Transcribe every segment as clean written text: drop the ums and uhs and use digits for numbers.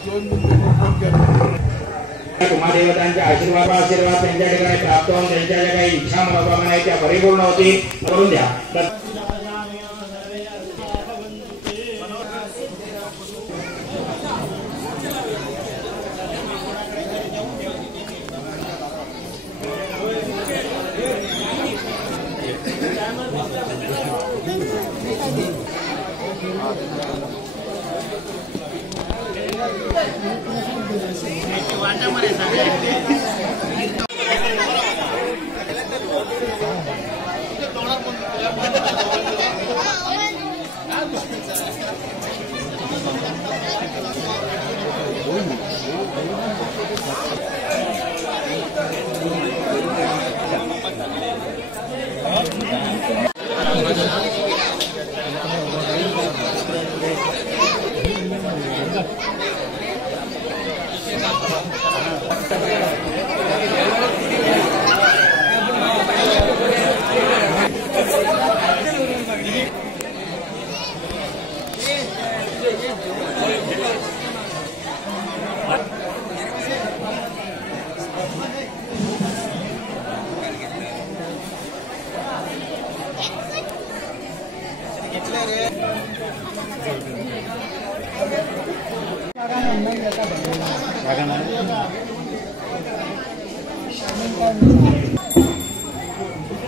तुम्हा देवतांचे आशीर्वाद त्यांच्या ठिकाणी प्राप्त होऊन त्यांच्या ज्या काही इच्छा मनोकामना आहेत त्या परिपूर्ण होती करून द्या।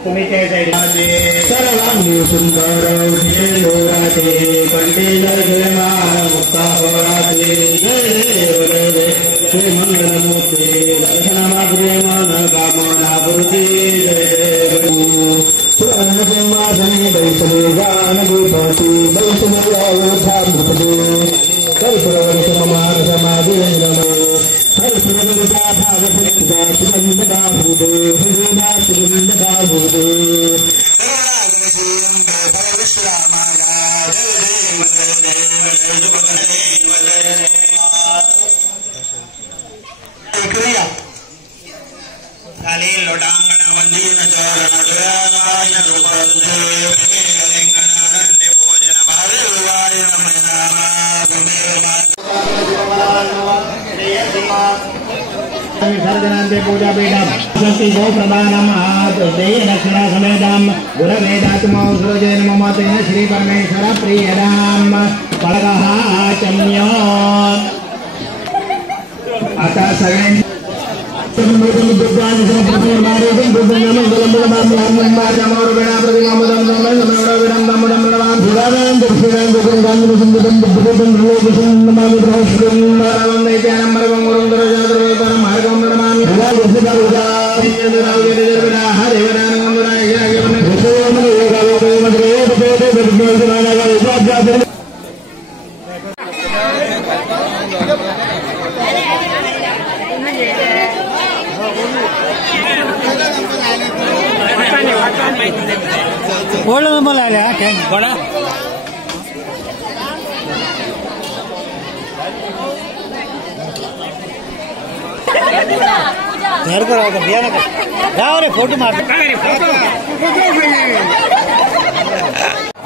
तुम्ही त्या साईडमध्ये सर्वांनी सुंदर होराते कंठील जयमान मुक्ता होराते जय जय जय श्री मंगलमूर्ती दर्शनमाग्रे मन कामना पूर्ती जय जय सुवर्णसिंहासने दैसले जानगीपति दैसमयावधामृतदे कर्पूरवर्षममार समाधिरमे हरिपुरविता भागवता सुगन्धदा भूदे हृदयदा सुगन्धदा भूदे लोटांगण वंदीन चरण नटराज रूपंदे लिंगनानंद भोजन भारुवाय नमः सर्जनांते पूजा पीठम शक्ति गो प्रदानम देय दक्षिणा समेतम गुरवे दातुमो सुरजे नमो तेन श्री परमेश्वर प्रियदाम पडगः चम्यो आता सगळे बोल में बोला क्या बड़ा घर पर आओ भैया ना जाओ रे फोटो मार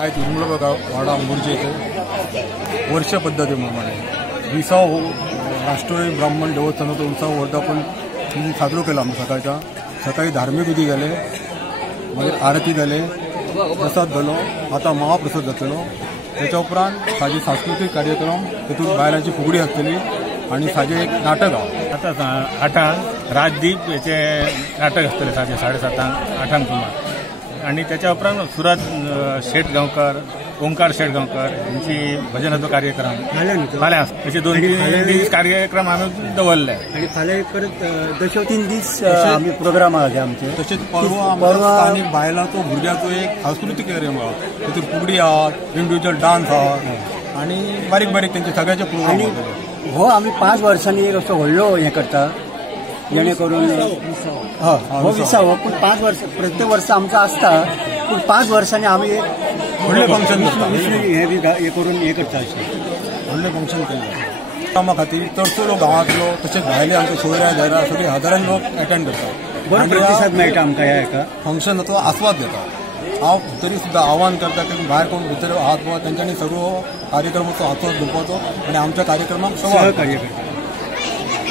आज उर्मळगाव वाडा मुर्जे इथे वर्ष पद्धतीप्रमाणे 20वा राष्ट्रीय ब्राह्मण देवस्थानाचा उत्सव वर्धापन साजरो केला आम्ही सकाळी धार्मिक विधी झाले मागीर आरती जाले प्रसाद जालो आता महाप्रसाद जातलो त्याच्या उपरांत साजे सांस्कृतिक कार्यक्रम तेतून बायलांची फुगडी आसतली आणि साजे एक नाटक आता 8 राजदीप याचे नाटक असतले साजे 7:30 8 सुमार आणि त्याच्या उपरांत सुरज शेटगांवकर ओंकार शेटगांवकर यांची भजनाचो कार्यक्रम फाल्यां अशे 2-3 दीस कार्यक्रम आम्ही दवरले आणि फाल्यां परत 2-3 दीस आम्ही प्रोग्राम आले आमचे तसेच परवा स्थानिक बायलांचो भुरग्याचो एक सांस्कृतिक कार्यक्रम आहा तेतून फुगडी आहात इंडिव्हिज्युअल डान्स आहात आणि बारीक बारीक त्यांचे सगळ्याचे प्रोग्राम हो आम्ही 5 वर्सांनी एक असो व्हडलो हे करता जेणे करून हो विसावो पण 5 वर्ष प्रत्येक वर्ष आमचा असता पण 5 वर्सांनी आम्ही एक व्हडले फंक्शन करता हे करून हे करता व्हडले फंक्शन केले कामा खातीर चडसो लोक गांवांतलो तशेंच भायले आमचे सोयऱ्या दायरा सगळे हजारांनी लोक अटेंड करतात बरो प्रतिसाद मेळटा आमकां ह्या हेका फंक्शनाचो आस्वाद घेता हांव तरी सुद्दां आव्हान करता की भायर कोण भितर हात वा तेंच्यांनी सर्व कार्यक्रमाचो हातो धुवपाचो आनी आमच्या कार्यक्रमाक सहकार्य करता.